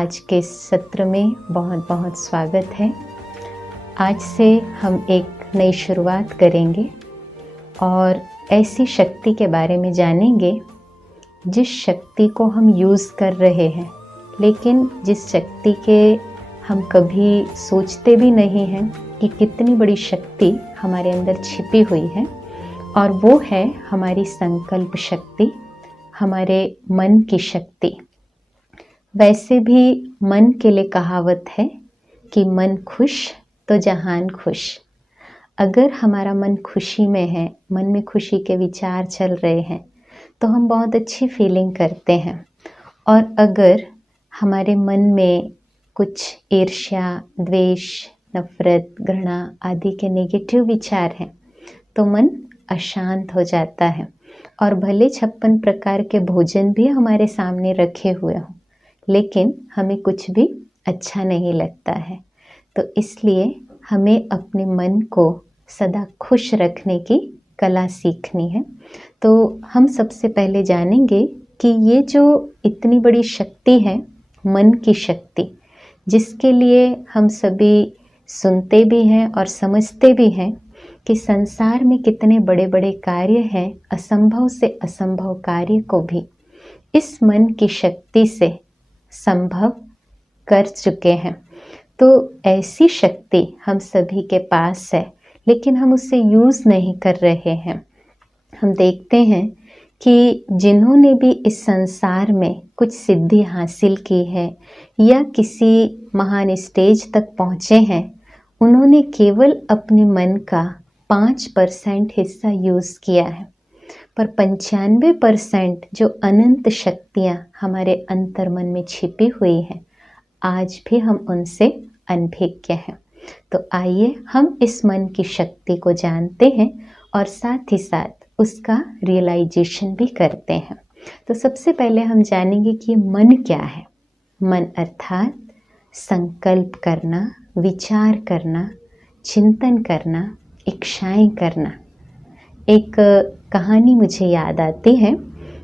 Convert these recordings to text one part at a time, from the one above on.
आज के सत्र में बहुत बहुत स्वागत है। आज से हम एक नई शुरुआत करेंगे और ऐसी शक्ति के बारे में जानेंगे जिस शक्ति को हम यूज़ कर रहे हैं, लेकिन जिस शक्ति के हम कभी सोचते भी नहीं हैं कि कितनी बड़ी शक्ति हमारे अंदर छिपी हुई है। और वो है हमारी संकल्प शक्ति, हमारे मन की शक्ति। वैसे भी मन के लिए कहावत है कि मन खुश तो जहान खुश। अगर हमारा मन खुशी में है, मन में खुशी के विचार चल रहे हैं, तो हम बहुत अच्छी फीलिंग करते हैं। और अगर हमारे मन में कुछ ईर्ष्या, द्वेष, नफरत, घृणा आदि के नेगेटिव विचार हैं, तो मन अशांत हो जाता है। और भले 56 प्रकार के भोजन भी हमारे सामने रखे हुए हों, लेकिन हमें कुछ भी अच्छा नहीं लगता है। तो इसलिए हमें अपने मन को सदा खुश रखने की कला सीखनी है। तो हम सबसे पहले जानेंगे कि ये जो इतनी बड़ी शक्ति है, मन की शक्ति, जिसके लिए हम सभी सुनते भी हैं और समझते भी हैं कि संसार में कितने बड़े बड़े कार्य हैं, असंभव से असंभव कार्य को भी इस मन की शक्ति से संभव कर चुके हैं। तो ऐसी शक्ति हम सभी के पास है, लेकिन हम उसे यूज़ नहीं कर रहे हैं। हम देखते हैं कि जिन्होंने भी इस संसार में कुछ सिद्धि हासिल की है या किसी महान स्टेज तक पहुँचे हैं, उन्होंने केवल अपने मन का 5% हिस्सा यूज़ किया है। पर 95% जो अनंत शक्तियाँ हमारे अंतर मन में छिपी हुई हैं, आज भी हम उनसे अनभिज्ञ हैं। तो आइए हम इस मन की शक्ति को जानते हैं और साथ ही साथ उसका रियलाइजेशन भी करते हैं। तो सबसे पहले हम जानेंगे कि मन क्या है। मन अर्थात संकल्प करना, विचार करना, चिंतन करना, इच्छाएं करना। एक कहानी मुझे याद आती है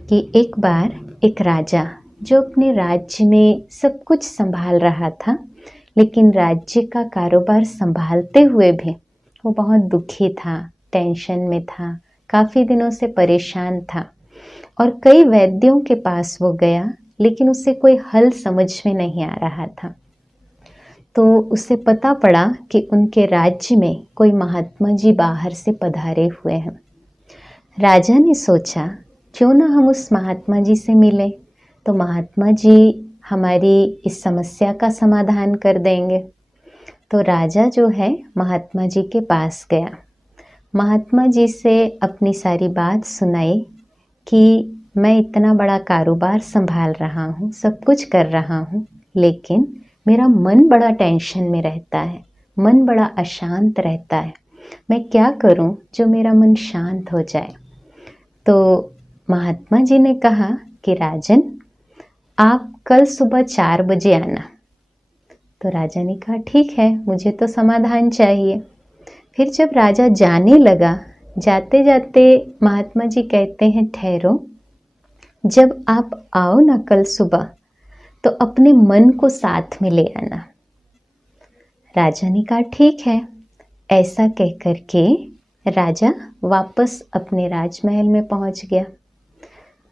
कि एक बार एक राजा जो अपने राज्य में सब कुछ संभाल रहा था, लेकिन राज्य का कारोबार संभालते हुए भी वो बहुत दुखी था, टेंशन में था, काफ़ी दिनों से परेशान था। और कई वैद्यों के पास वो गया, लेकिन उसे कोई हल समझ में नहीं आ रहा था। तो उसे पता पड़ा कि उनके राज्य में कोई महात्मा जी बाहर से पधारे हुए हैं। राजा ने सोचा क्यों ना हम उस महात्मा जी से मिलें, तो महात्मा जी हमारी इस समस्या का समाधान कर देंगे। तो राजा जो है महात्मा जी के पास गया, महात्मा जी से अपनी सारी बात सुनाई कि मैं इतना बड़ा कारोबार संभाल रहा हूँ, सब कुछ कर रहा हूँ, लेकिन मेरा मन बड़ा टेंशन में रहता है, मन बड़ा अशांत रहता है। मैं क्या करूं जो मेरा मन शांत हो जाए। तो महात्मा जी ने कहा कि राजन, आप कल सुबह 4 बजे आना। तो राजा ने कहा ठीक है, मुझे तो समाधान चाहिए। फिर जब राजा जाने लगा, जाते जाते महात्मा जी कहते हैं ठहरो, जब आप आओ ना कल सुबह, तो अपने मन को साथ में ले आना। राजा ने कहा ठीक है। ऐसा कहकर के राजा वापस अपने राजमहल में पहुंच गया।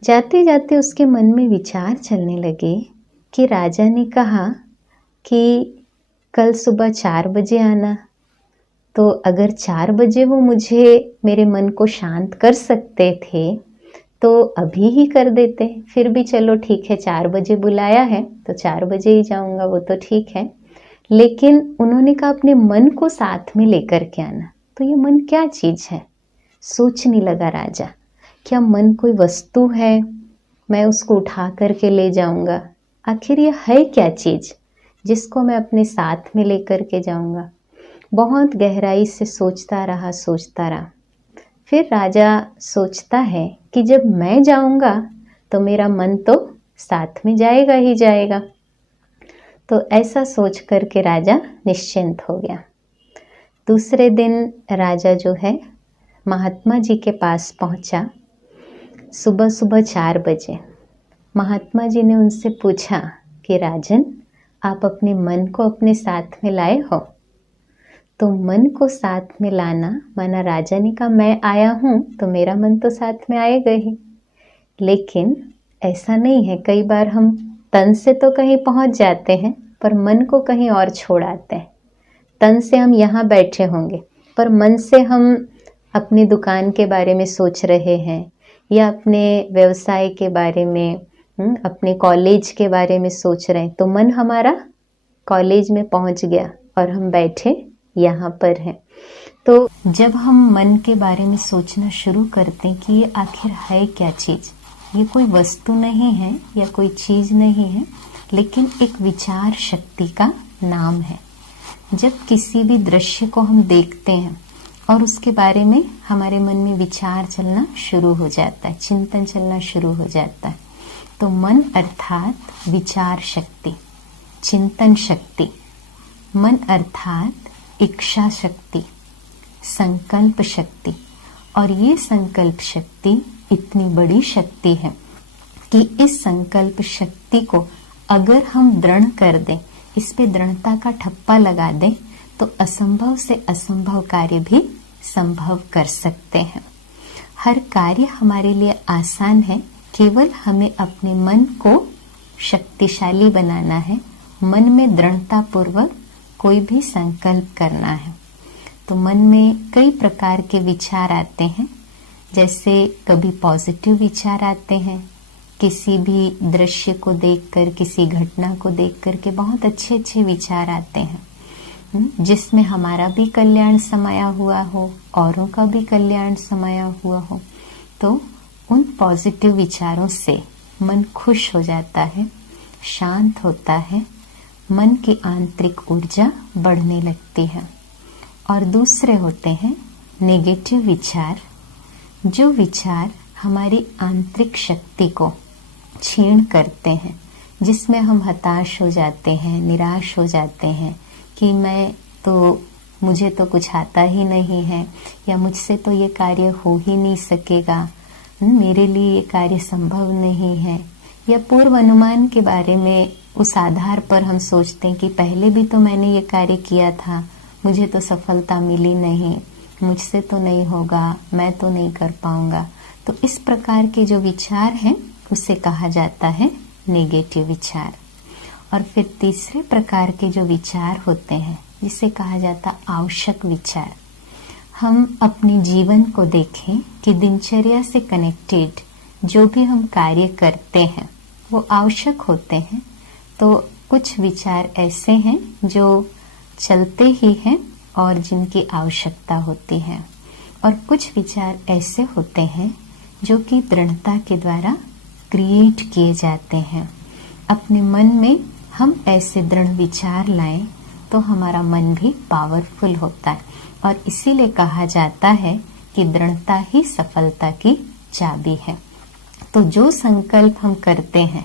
जाते जाते उसके मन में विचार चलने लगे कि राजा ने कहा कि कल सुबह 4 बजे आना, तो अगर 4 बजे वो मुझे मेरे मन को शांत कर सकते थे तो अभी ही कर देते। फिर भी चलो ठीक है, 4 बजे बुलाया है तो 4 बजे ही जाऊंगा, वो तो ठीक है। लेकिन उन्होंने कहा अपने मन को साथ में लेकर के आना। तो ये मन क्या चीज़ है? सोचने लगा राजा, क्या मन कोई वस्तु है, मैं उसको उठा करके ले जाऊंगा? आखिर ये है क्या चीज़ जिसको मैं अपने साथ में लेकर के जाऊंगा? बहुत गहराई से सोचता रहा। फिर राजा सोचता है कि जब मैं जाऊंगा तो मेरा मन तो साथ में जाएगा ही जाएगा। तो ऐसा सोच करके राजा निश्चिंत हो गया। दूसरे दिन राजा जो है महात्मा जी के पास पहुंचा। सुबह सुबह 4 बजे महात्मा जी ने उनसे पूछा कि राजन, आप अपने मन को अपने साथ में लाए हो? तो मन को साथ में लाना माना राजा ने कहा मैं आया हूँ तो मेरा मन तो साथ में आएगा ही। लेकिन ऐसा नहीं है, कई बार हम तन से तो कहीं पहुँच जाते हैं पर मन को कहीं और छोड़ आते हैं। तन से हम यहाँ बैठे होंगे पर मन से हम अपनी दुकान के बारे में सोच रहे हैं या अपने व्यवसाय के बारे में, अपने कॉलेज के बारे में सोच रहे हैं। तो मन हमारा कॉलेज में पहुंच गया और हम बैठे यहाँ पर हैं। तो जब हम मन के बारे में सोचना शुरू करते हैं कि ये आखिर है क्या चीज़, ये कोई वस्तु नहीं है या कोई चीज़ नहीं है, लेकिन एक विचार शक्ति का नाम है। जब किसी भी दृश्य को हम देखते हैं और उसके बारे में हमारे मन में विचार चलना शुरू हो जाता है, चिंतन चलना शुरू हो जाता है, तो मन अर्थात विचार शक्ति, चिंतन शक्ति, मन अर्थात इच्छा शक्ति, संकल्प शक्ति। और ये संकल्प शक्ति इतनी बड़ी शक्ति है कि इस संकल्प शक्ति को अगर हम दृढ़ कर दें, इस पे दृढ़ता का ठप्पा लगा दें, तो असंभव से असंभव कार्य भी संभव कर सकते हैं। हर कार्य हमारे लिए आसान है, केवल हमें अपने मन को शक्तिशाली बनाना है, मन में दृढ़ता पूर्वक कोई भी संकल्प करना है। तो मन में कई प्रकार के विचार आते हैं, जैसे कभी पॉजिटिव विचार आते हैं, किसी भी दृश्य को देखकर, किसी घटना को देखकर के बहुत अच्छे अच्छे विचार आते हैं, जिसमें हमारा भी कल्याण समाया हुआ हो, औरों का भी कल्याण समाया हुआ हो। तो उन पॉजिटिव विचारों से मन खुश हो जाता है, शांत होता है, मन की आंतरिक ऊर्जा बढ़ने लगती है। और दूसरे होते हैं नेगेटिव विचार, जो विचार हमारी आंतरिक शक्ति को क्षीण करते हैं, जिसमें हम हताश हो जाते हैं, निराश हो जाते हैं कि मुझे तो कुछ आता ही नहीं है, या मुझसे तो ये कार्य हो ही नहीं सकेगा, मेरे लिए ये कार्य संभव नहीं है, या पूर्व अनुमान के बारे में उस आधार पर हम सोचते हैं कि पहले भी तो मैंने ये कार्य किया था, मुझे तो सफलता मिली नहीं, मुझसे तो नहीं होगा, मैं तो नहीं कर पाऊंगा। तो इस प्रकार के जो विचार हैं उसे कहा जाता है नेगेटिव विचार। और फिर तीसरे प्रकार के जो विचार होते हैं जिसे कहा जाता आवश्यक विचार। हम अपने जीवन को देखें कि दिनचर्या से कनेक्टेड जो भी हम कार्य करते हैं वो आवश्यक होते हैं। तो कुछ विचार ऐसे हैं जो चलते ही हैं और जिनकी आवश्यकता होती है, और कुछ विचार ऐसे होते हैं जो कि दृढ़ता के द्वारा क्रिएट किए जाते हैं। अपने मन में हम ऐसे दृढ़ विचार लाएं तो हमारा मन भी पावरफुल होता है, और इसीलिए कहा जाता है कि दृढ़ता ही सफलता की चाबी है। तो जो संकल्प हम करते हैं,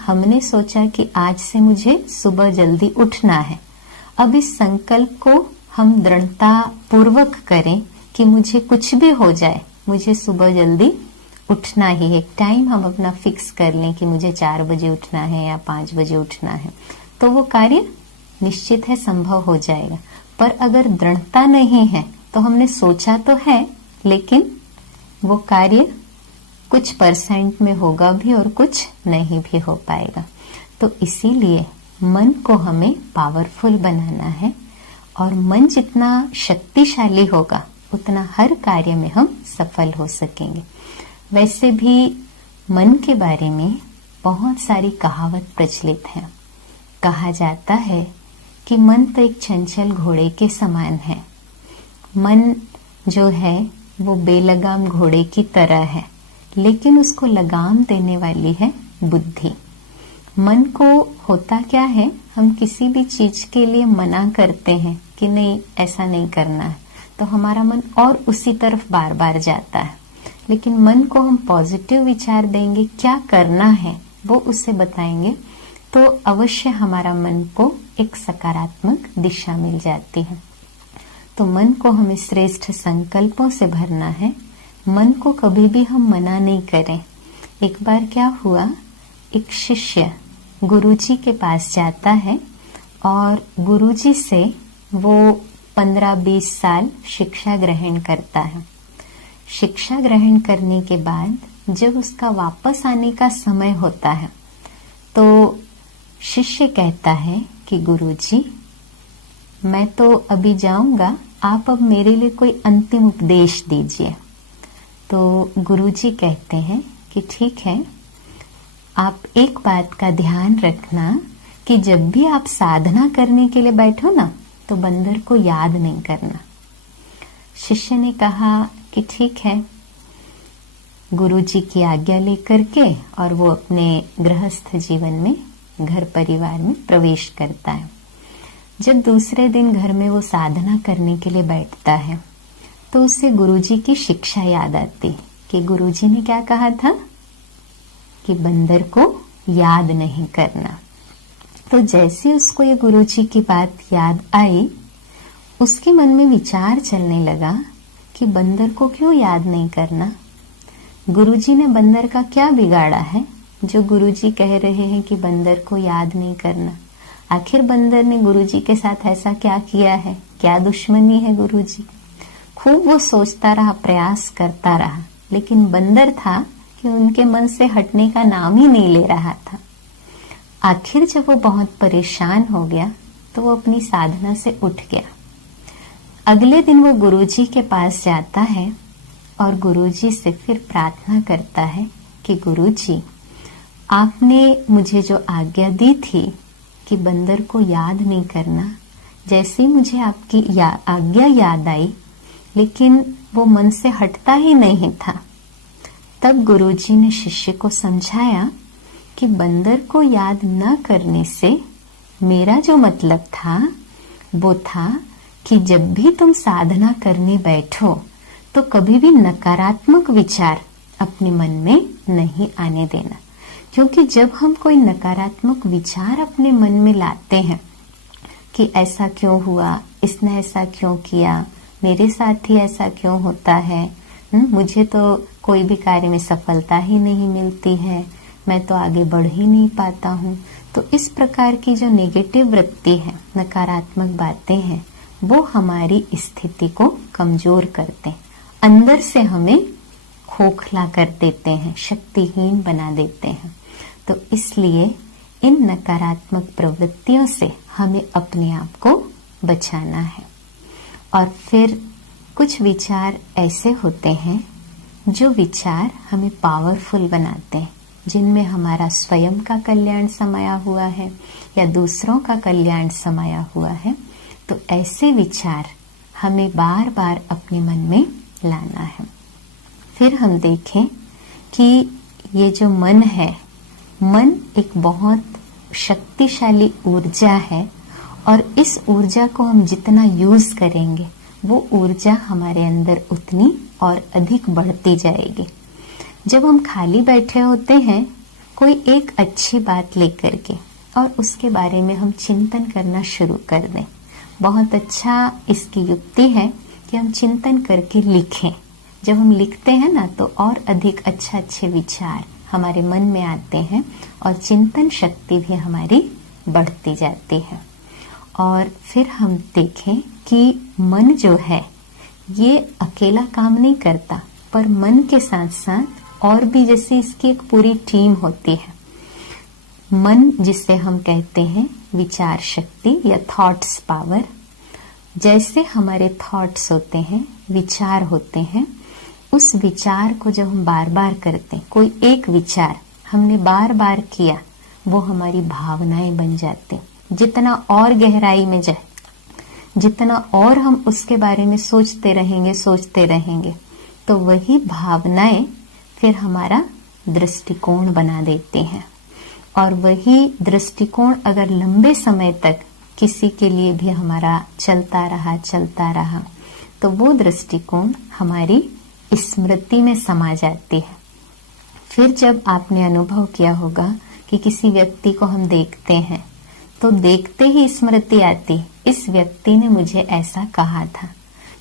हमने सोचा कि आज से मुझे सुबह जल्दी उठना है, अब इस संकल्प को हम दृढ़ता पूर्वक करें कि मुझे कुछ भी हो जाए, मुझे सुबह जल्दी उठना ही। एक टाइम हम अपना फिक्स कर लें कि मुझे 4 बजे उठना है या 5 बजे उठना है, तो वो कार्य निश्चित है संभव हो जाएगा। पर अगर दृढ़ता नहीं है तो हमने सोचा तो है, लेकिन वो कार्य कुछ % में होगा भी और कुछ नहीं भी हो पाएगा। तो इसीलिए मन को हमें पावरफुल बनाना है, और मन जितना शक्तिशाली होगा उतना हर कार्य में हम सफल हो सकेंगे। वैसे भी मन के बारे में बहुत सारी कहावत प्रचलित है। कहा जाता है कि मन तो एक चंचल घोड़े के समान है। मन जो है वो बेलगाम घोड़े की तरह है, लेकिन उसको लगाम देने वाली है बुद्धि। मन को होता क्या है, हम किसी भी चीज के लिए मना करते हैं कि नहीं ऐसा नहीं करना है, तो हमारा मन और उसी तरफ बार बार जाता है। लेकिन मन को हम पॉजिटिव विचार देंगे, क्या करना है वो उसे बताएंगे, तो अवश्य हमारा मन को एक सकारात्मक दिशा मिल जाती है। तो मन को हमें श्रेष्ठ संकल्पों से भरना है। मन को कभी भी हम मना नहीं करें। एक बार क्या हुआ, एक शिष्य गुरुजी के पास जाता है और गुरुजी से वो 15-20 साल शिक्षा ग्रहण करता है। शिक्षा ग्रहण करने के बाद जब उसका वापस आने का समय होता है तो शिष्य कहता है कि गुरुजी, मैं तो अभी जाऊंगा, आप अब मेरे लिए कोई अंतिम उपदेश दीजिए। तो गुरुजी कहते हैं कि ठीक है, आप एक बात का ध्यान रखना कि जब भी आप साधना करने के लिए बैठो ना तो बंदर को याद नहीं करना। शिष्य ने कहा कि ठीक है। गुरुजी की आज्ञा लेकर के और वो अपने गृहस्थ जीवन में, घर परिवार में प्रवेश करता है। जब दूसरे दिन घर में वो साधना करने के लिए बैठता है तो उसे गुरुजी की शिक्षा याद आती कि गुरुजी ने क्या कहा था कि बंदर को याद नहीं करना। तो जैसे उसको ये गुरुजी की बात याद आई, उसके मन में विचार चलने लगा कि बंदर को क्यों याद नहीं करना। गुरुजी ने बंदर का क्या बिगाड़ा है जो गुरुजी कह रहे हैं कि बंदर को याद नहीं करना। आखिर बंदर ने गुरुजी के साथ ऐसा क्या किया है, क्या दुश्मनी है गुरुजी। खूब वो सोचता रहा, प्रयास करता रहा, लेकिन बंदर था कि उनके मन से हटने का नाम ही नहीं ले रहा था। आखिर जब वो बहुत परेशान हो गया तो वो अपनी साधना से उठ गया। अगले दिन वो गुरुजी के पास जाता है और गुरुजी से फिर प्रार्थना करता है कि गुरुजी, आपने मुझे जो आज्ञा दी थी कि बंदर को याद नहीं करना, जैसे ही मुझे आपकी आज्ञा याद आई, लेकिन वो मन से हटता ही नहीं था। तब गुरुजी ने शिष्य को समझाया कि बंदर को याद न करने से मेरा जो मतलब था वो था कि जब भी तुम साधना करने बैठो तो कभी भी नकारात्मक विचार अपने मन में नहीं आने देना। क्योंकि जब हम कोई नकारात्मक विचार अपने मन में लाते हैं कि ऐसा क्यों हुआ, इसने ऐसा क्यों किया, मेरे साथ ही ऐसा क्यों होता है, मुझे तो कोई भी कार्य में सफलता ही नहीं मिलती है, मैं तो आगे बढ़ ही नहीं पाता हूँ। तो इस प्रकार की जो नेगेटिव वृत्ति है, नकारात्मक बातें हैं, वो हमारी स्थिति को कमजोर करते हैं, अंदर से हमें खोखला कर देते हैं, शक्तिहीन बना देते हैं। तो इसलिए इन नकारात्मक प्रवृत्तियों से हमें अपने आप को बचाना है। और फिर कुछ विचार ऐसे होते हैं जो विचार हमें पावरफुल बनाते हैं, जिनमें हमारा स्वयं का कल्याण समाया हुआ है या दूसरों का कल्याण समाया हुआ है। तो ऐसे विचार हमें बार बार अपने मन में लाना है। फिर हम देखें कि ये जो मन है, मन एक बहुत शक्तिशाली ऊर्जा है और इस ऊर्जा को हम जितना यूज करेंगे वो ऊर्जा हमारे अंदर उतनी और अधिक बढ़ती जाएगी। जब हम खाली बैठे होते हैं कोई एक अच्छी बात लेकर के और उसके बारे में हम चिंतन करना शुरू कर दें, बहुत अच्छा इसकी युक्ति है कि हम चिंतन करके लिखें। जब हम लिखते हैं ना तो और अधिक अच्छे विचार हमारे मन में आते हैं और चिंतन शक्ति भी हमारी बढ़ती जाती है। और फिर हम देखें कि मन जो है ये अकेला काम नहीं करता, पर मन के साथ साथ और भी जैसे इसकी एक पूरी टीम होती है। मन जिसे हम कहते हैं विचार शक्ति या थॉट्स पावर, जैसे हमारे थॉट्स होते हैं, विचार होते हैं, उस विचार को जब हम बार बार करते हैं, कोई एक विचार हमने बार बार किया, वो हमारी भावनाएं बन जाती। जितना और गहराई में जाए, जितना और हम उसके बारे में सोचते रहेंगे तो वही भावनाएं फिर हमारा दृष्टिकोण बना देती हैं। और वही दृष्टिकोण अगर लंबे समय तक किसी के लिए भी हमारा चलता रहा तो वो दृष्टिकोण हमारी स्मृति में समा जाती है। फिर जब आपने अनुभव किया होगा कि किसी व्यक्ति को हम देखते हैं तो देखते ही स्मृति आती, इस व्यक्ति ने मुझे ऐसा कहा था।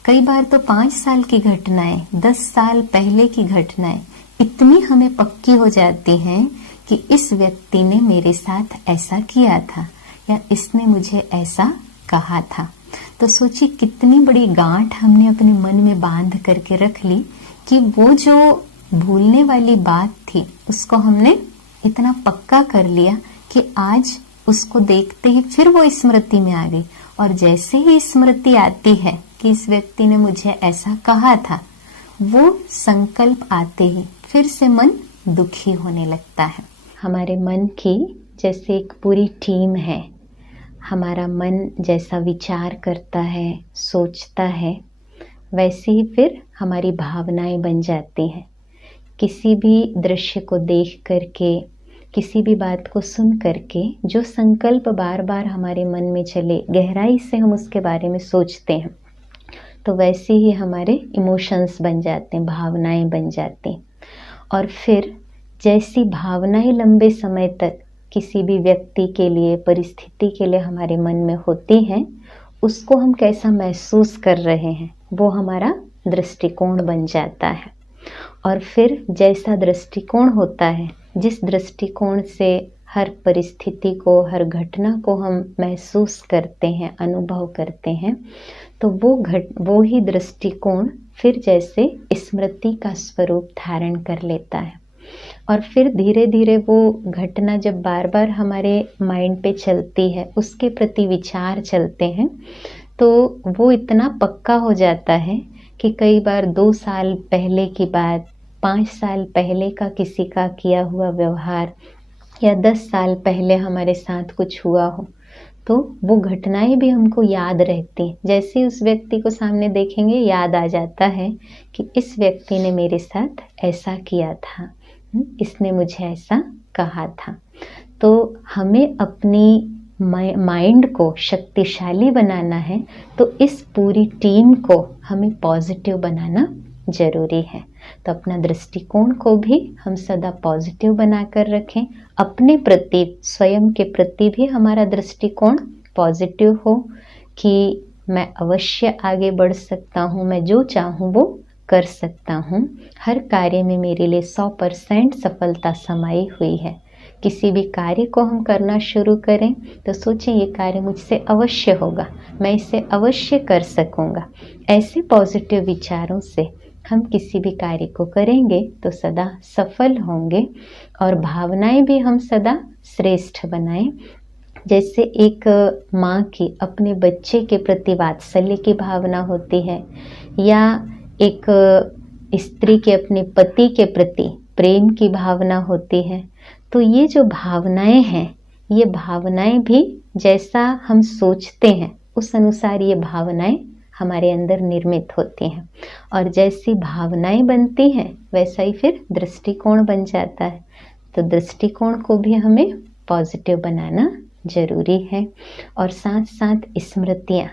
कई बार तो 5 साल की घटनाएं, 10 साल पहले की घटनाएं इतनी हमें पक्की हो जाती हैं कि इस व्यक्ति ने मेरे साथ ऐसा किया था या इसने मुझे ऐसा कहा था। तो सोचिए कितनी बड़ी गांठ हमने अपने मन में बांध करके रख ली कि वो जो भूलने वाली बात थी उसको हमने इतना पक्का कर लिया कि आज उसको देखते ही फिर वो स्मृति में आ गई। और जैसे ही स्मृति आती है कि इस व्यक्ति ने मुझे ऐसा कहा था, वो संकल्प आते ही फिर से मन दुखी होने लगता है। हमारे मन की जैसे एक पूरी टीम है, हमारा मन जैसा विचार करता है, सोचता है, वैसे ही फिर हमारी भावनाएं बन जाती हैं। किसी भी दृश्य को देख करके, किसी भी बात को सुन करके जो संकल्प बार बार हमारे मन में चले, गहराई से हम उसके बारे में सोचते हैं, तो वैसे ही हमारे इमोशंस बन जाते हैं, भावनाएं बन जाती हैं। और फिर जैसी भावनाएं लंबे समय तक किसी भी व्यक्ति के लिए, परिस्थिति के लिए हमारे मन में होती हैं, उसको हम कैसा महसूस कर रहे हैं वो हमारा दृष्टिकोण बन जाता है। और फिर जैसा दृष्टिकोण होता है, जिस दृष्टिकोण से हर परिस्थिति को, हर घटना को हम महसूस करते हैं, अनुभव करते हैं, तो वो ही दृष्टिकोण फिर जैसे स्मृति का स्वरूप धारण कर लेता है। और फिर धीरे धीरे वो घटना जब बार बार हमारे माइंड पे चलती है, उसके प्रति विचार चलते हैं, तो वो इतना पक्का हो जाता है कि कई बार 2 साल पहले की बात, 5 साल पहले का किसी का किया हुआ व्यवहार या 10 साल पहले हमारे साथ कुछ हुआ हो, तो वो घटनाएं भी हमको याद रहती हैं। जैसे ही उस व्यक्ति को सामने देखेंगे, याद आ जाता है कि इस व्यक्ति ने मेरे साथ ऐसा किया था, इसने मुझे ऐसा कहा था। तो हमें अपनी माइंड को शक्तिशाली बनाना है, तो इस पूरी टीम को हमें पॉजिटिव बनाना जरूरी है। तो अपना दृष्टिकोण को भी हम सदा पॉजिटिव बनाकर रखें, अपने प्रति, स्वयं के प्रति भी हमारा दृष्टिकोण पॉजिटिव हो कि मैं अवश्य आगे बढ़ सकता हूँ, मैं जो चाहूँ वो कर सकता हूँ, हर कार्य में मेरे लिए 100% सफलता समाई हुई है। किसी भी कार्य को हम करना शुरू करें तो सोचें ये कार्य मुझसे अवश्य होगा, मैं इसे अवश्य कर सकूँगा। ऐसे पॉजिटिव विचारों से हम किसी भी कार्य को करेंगे तो सदा सफल होंगे। और भावनाएं भी हम सदा श्रेष्ठ बनाएं। जैसे एक माँ की अपने बच्चे के प्रति वात्सल्य की भावना होती है, या एक स्त्री के अपने पति के प्रति प्रेम की भावना होती है, तो ये जो भावनाएं हैं, ये भावनाएं भी जैसा हम सोचते हैं उस अनुसार ये भावनाएं हमारे अंदर निर्मित होती हैं। और जैसी भावनाएं बनती हैं वैसा ही फिर दृष्टिकोण बन जाता है। तो दृष्टिकोण को भी हमें पॉजिटिव बनाना जरूरी है। और साथ साथ स्मृतियाँ,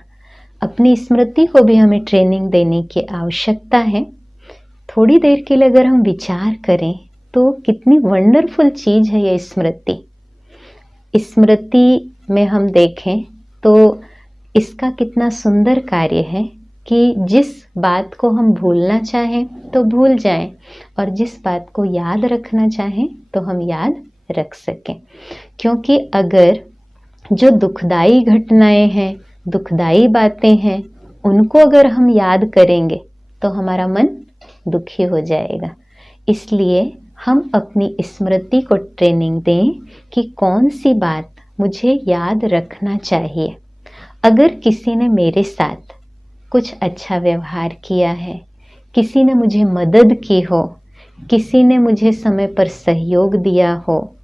अपनी स्मृति को भी हमें ट्रेनिंग देने की आवश्यकता है। थोड़ी देर के लिए अगर हम विचार करें तो कितनी वंडरफुल चीज़ है ये स्मृति। स्मृति में हम देखें तो इसका कितना सुंदर कार्य है कि जिस बात को हम भूलना चाहें तो भूल जाएं, और जिस बात को याद रखना चाहें तो हम याद रख सकें। क्योंकि अगर जो दुखदाई घटनाएं हैं, दुखदाई बातें हैं, उनको अगर हम याद करेंगे तो हमारा मन दुखी हो जाएगा। इसलिए हम अपनी स्मृति को ट्रेनिंग दें कि कौन सी बात मुझे याद रखना चाहिए। अगर किसी ने मेरे साथ कुछ अच्छा व्यवहार किया है, किसी ने मुझे मदद की हो, किसी ने मुझे समय पर सहयोग दिया हो,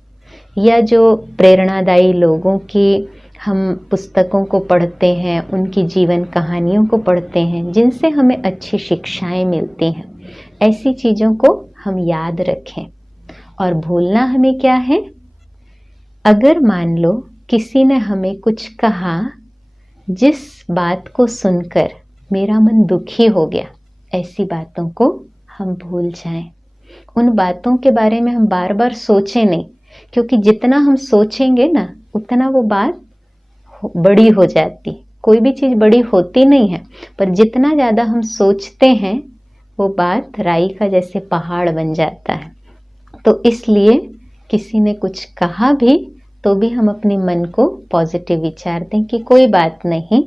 या जो प्रेरणादायी लोगों की हम पुस्तकों को पढ़ते हैं, उनकी जीवन कहानियों को पढ़ते हैं जिनसे हमें अच्छी शिक्षाएं मिलती हैं, ऐसी चीज़ों को हम याद रखें। और भूलना हमें क्या है? अगर मान लो किसी ने हमें कुछ कहा जिस बात को सुनकर मेरा मन दुखी हो गया, ऐसी बातों को हम भूल जाएं। उन बातों के बारे में हम बार बार सोचें नहीं, क्योंकि जितना हम सोचेंगे ना उतना वो बात बड़ी हो जाती। कोई भी चीज़ बड़ी होती नहीं है, पर जितना ज़्यादा हम सोचते हैं वो बात राई का जैसे पहाड़ बन जाता है। तो इसलिए किसी ने कुछ कहा भी तो भी हम अपने मन को पॉजिटिव विचार दें कि कोई बात नहीं,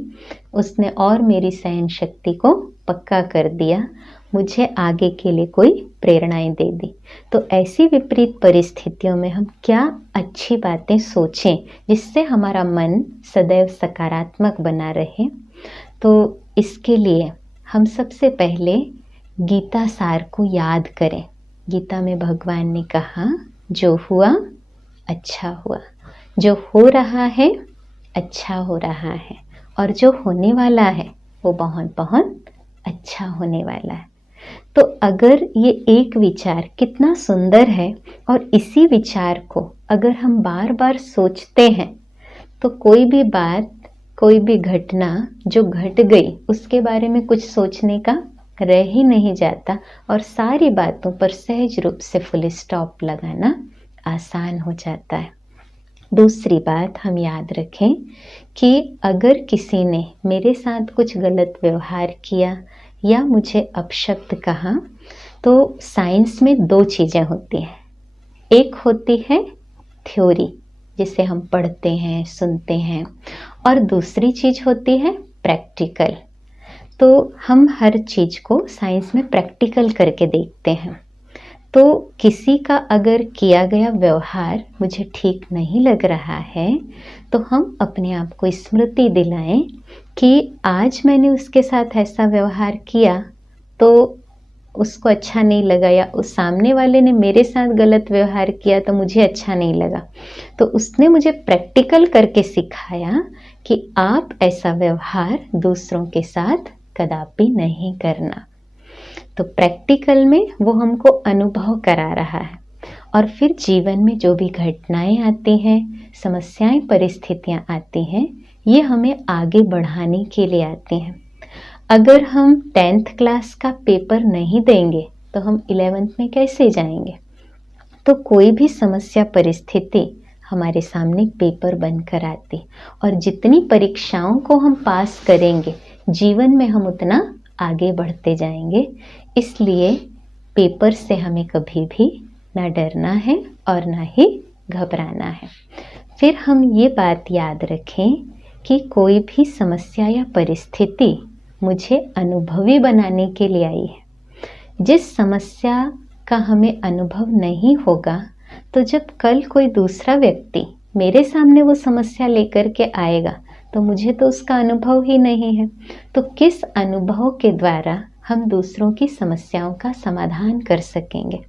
उसने और मेरी सहन शक्ति को पक्का कर दिया, मुझे आगे के लिए कोई प्रेरणाएं दे दी। तो ऐसी विपरीत परिस्थितियों में हम क्या अच्छी बातें सोचें जिससे हमारा मन सदैव सकारात्मक बना रहे। तो इसके लिए हम सबसे पहले गीता सार को याद करें। गीता में भगवान ने कहा, जो हुआ अच्छा हुआ, जो हो रहा है अच्छा हो रहा है, और जो होने वाला है वो बहुत बहुत अच्छा होने वाला है। तो अगर ये एक विचार कितना सुंदर है और इसी विचार को अगर हम बार बार सोचते हैं तो कोई भी बात, कोई भी घटना जो घट गई उसके बारे में कुछ सोचने का रह ही नहीं जाता और सारी बातों पर सहज रूप से फुल स्टॉप लगाना आसान हो जाता है। दूसरी बात हम याद रखें कि अगर किसी ने मेरे साथ कुछ गलत व्यवहार किया या मुझे अपशब्द कहा तो साइंस में दो चीज़ें होती हैं। एक होती है थ्योरी जिसे हम पढ़ते हैं, सुनते हैं, और दूसरी चीज़ होती है प्रैक्टिकल। तो हम हर चीज़ को साइंस में प्रैक्टिकल करके देखते हैं। तो किसी का अगर किया गया व्यवहार मुझे ठीक नहीं लग रहा है तो हम अपने आप को स्मृति दिलाएं कि आज मैंने उसके साथ ऐसा व्यवहार किया तो उसको अच्छा नहीं लगा, या उस सामने वाले ने मेरे साथ गलत व्यवहार किया तो मुझे अच्छा नहीं लगा। तो उसने मुझे प्रैक्टिकल करके सिखाया कि आप ऐसा व्यवहार दूसरों के साथ कदापि नहीं करना। तो प्रैक्टिकल में वो हमको अनुभव करा रहा है। और फिर जीवन में जो भी घटनाएं आती हैं, समस्याएं, परिस्थितियां आती हैं, ये हमें आगे बढ़ाने के लिए आती हैं। अगर हम 10th क्लास का पेपर नहीं देंगे तो हम 11th में कैसे जाएंगे। तो कोई भी समस्या, परिस्थिति हमारे सामने पेपर बनकर आती, और जितनी परीक्षाओं को हम पास करेंगे जीवन में हम उतना आगे बढ़ते जाएंगे। इसलिए पेपर से हमें कभी भी ना डरना है और ना ही घबराना है। फिर हम ये बात याद रखें कि कोई भी समस्या या परिस्थिति मुझे अनुभवी बनाने के लिए आई है। जिस समस्या का हमें अनुभव नहीं होगा तो जब कल कोई दूसरा व्यक्ति मेरे सामने वो समस्या लेकर के आएगा तो मुझे तो उसका अनुभव ही नहीं है। तो किस अनुभव के द्वारा हम दूसरों की समस्याओं का समाधान कर सकेंगे।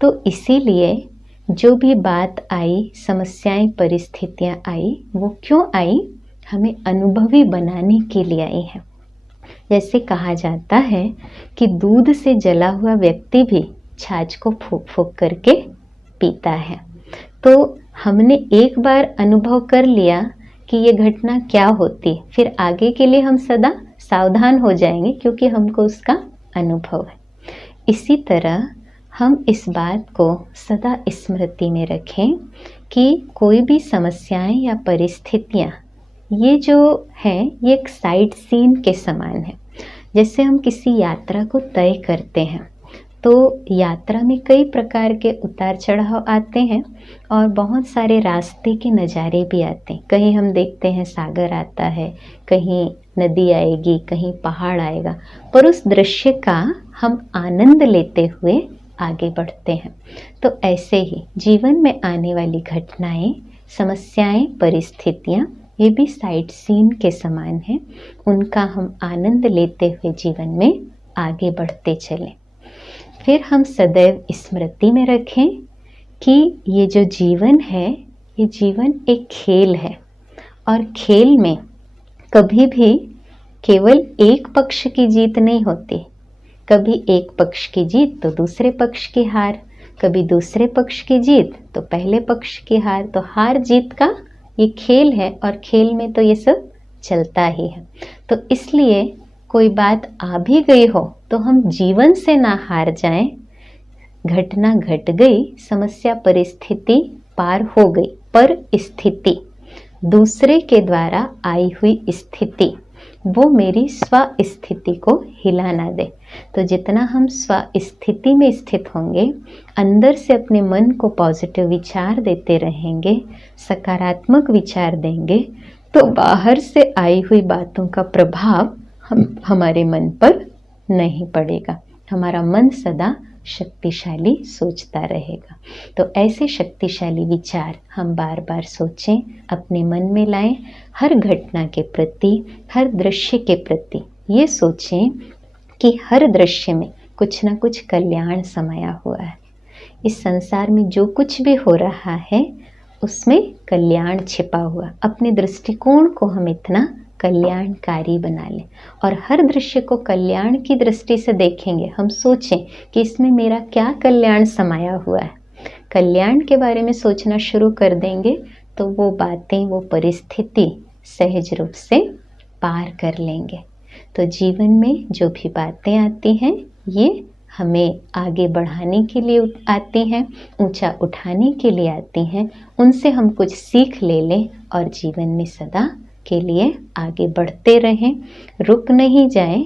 तो इसीलिए जो भी बात आई, समस्याएं, परिस्थितियां आई, वो क्यों आई, हमें अनुभवी बनाने के लिए आई है। जैसे कहा जाता है कि दूध से जला हुआ व्यक्ति भी छाछ को फूंक फूंक करके पीता है। तो हमने एक बार अनुभव कर लिया कि ये घटना क्या होती, फिर आगे के लिए हम सदा सावधान हो जाएंगे क्योंकि हमको उसका अनुभव है। इसी तरह हम इस बात को सदा स्मृति में रखें कि कोई भी समस्याएं या परिस्थितियां, ये जो हैं, ये एक साइट सीन के समान है। जैसे हम किसी यात्रा को तय करते हैं तो यात्रा में कई प्रकार के उतार चढ़ाव आते हैं और बहुत सारे रास्ते के नज़ारे भी आते हैं। कहीं हम देखते हैं सागर आता है, कहीं नदी आएगी, कहीं पहाड़ आएगा, पर उस दृश्य का हम आनंद लेते हुए आगे बढ़ते हैं। तो ऐसे ही जीवन में आने वाली घटनाएं, समस्याएं, परिस्थितियां, ये भी साइट सीन के समान हैं। उनका हम आनंद लेते हुए जीवन में आगे बढ़ते चलें। फिर हम सदैव स्मृति में रखें कि ये जो जीवन है, ये जीवन एक खेल है, और खेल में कभी भी केवल एक पक्ष की जीत नहीं होती। कभी एक पक्ष की जीत तो दूसरे पक्ष की हार, कभी दूसरे पक्ष की जीत तो पहले पक्ष की हार। तो हार जीत का ये खेल है, और खेल में तो ये सब चलता ही है। तो इसलिए कोई बात आ भी गई हो तो हम जीवन से ना हार जाएं। घटना घट गई, समस्या, परिस्थिति पार हो गई, पर स्थिति, दूसरे के द्वारा आई हुई स्थिति, वो मेरी स्व स्थिति को हिला ना दे। तो जितना हम स्व स्थिति में स्थित होंगे, अंदर से अपने मन को पॉजिटिव विचार देते रहेंगे, सकारात्मक विचार देंगे, तो बाहर से आई हुई बातों का प्रभाव हमारे मन पर नहीं पड़ेगा। हमारा मन सदा शक्तिशाली सोचता रहेगा। तो ऐसे शक्तिशाली विचार हम बार बार सोचें, अपने मन में लाएं। हर घटना के प्रति, हर दृश्य के प्रति ये सोचें कि हर दृश्य में कुछ ना कुछ कल्याण समाया हुआ है। इस संसार में जो कुछ भी हो रहा है उसमें कल्याण छिपा हुआ। अपने दृष्टिकोण को हम इतना कल्याणकारी बना लें और हर दृश्य को कल्याण की दृष्टि से देखेंगे। हम सोचें कि इसमें मेरा क्या कल्याण समाया हुआ है। कल्याण के बारे में सोचना शुरू कर देंगे तो वो बातें, वो परिस्थिति सहज रूप से पार कर लेंगे। तो जीवन में जो भी बातें आती हैं ये हमें आगे बढ़ाने के लिए आती हैं, ऊंचा उठाने के लिए आती हैं। उनसे हम कुछ सीख ले लें और जीवन में सदा के लिए आगे बढ़ते रहें, रुक नहीं जाएं,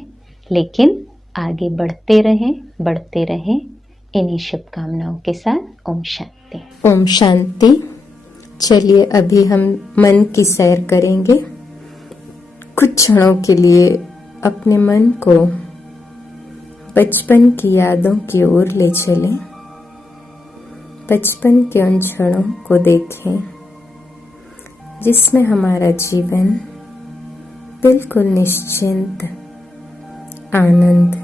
लेकिन आगे बढ़ते रहें। इन्हीं शुभकामनाओं के साथ ओम शांति। ओम शांति। चलिए अभी हम मन की सैर करेंगे। कुछ क्षणों के लिए अपने मन को बचपन की यादों की ओर ले चलें। बचपन के उन क्षणों को देखें जिसमें हमारा जीवन बिल्कुल निश्चिंत, आनंद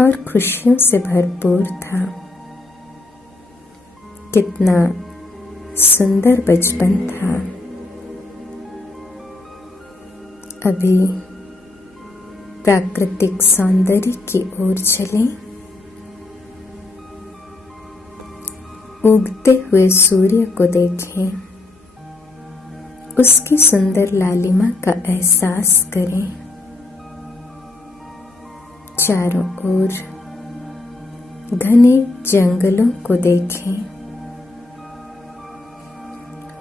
और खुशियों से भरपूर था। कितना सुंदर बचपन था। अभी प्राकृतिक सौंदर्य की ओर चलें। उगते हुए सूर्य को देखें, उसकी सुंदर लालिमा का एहसास करें। चारों ओर घने जंगलों को देखें,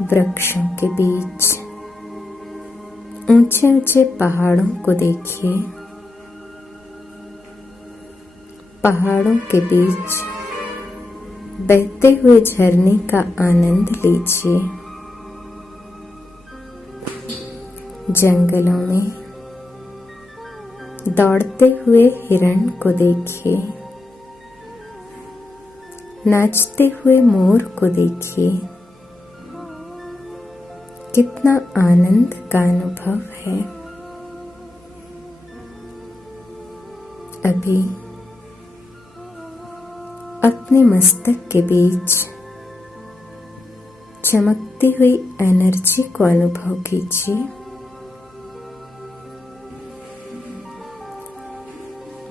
वृक्षों के बीच ऊंचे ऊंचे पहाड़ों को देखिए। पहाड़ों के बीच बहते हुए झरने का आनंद लीजिए। जंगलों में दौड़ते हुए हिरण को देखिए। नाचते हुए मोर को देखिए। कितना आनंद का अनुभव है। अभी अपने मस्तक के बीच चमकती हुई एनर्जी को अनुभव कीजिए।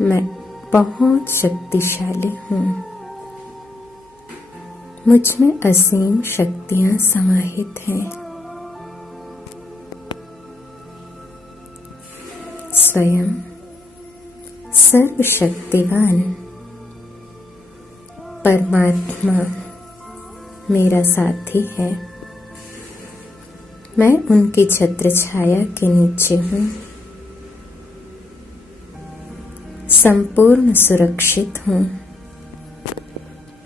मैं बहुत शक्तिशाली हूँ। मुझ में असीम शक्तियाँ समाहित हैं। स्वयं सर्वशक्तिवान परमात्मा मेरा साथी है। मैं उनकी छत्र छाया के नीचे हूँ। संपूर्ण सुरक्षित हूँ।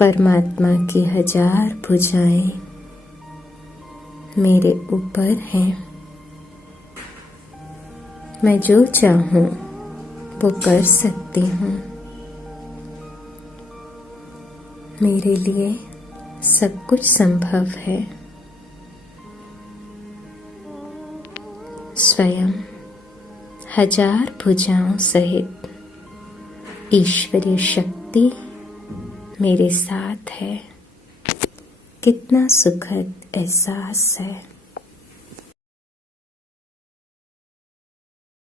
परमात्मा की 1000 भुजाएं मेरे ऊपर हैं। मैं जो चाहूँ वो कर सकती हूँ। मेरे लिए सब कुछ संभव है। स्वयं 1000 भुजाओं सहित ईश्वरीय शक्ति मेरे साथ है। कितना सुखद एहसास है।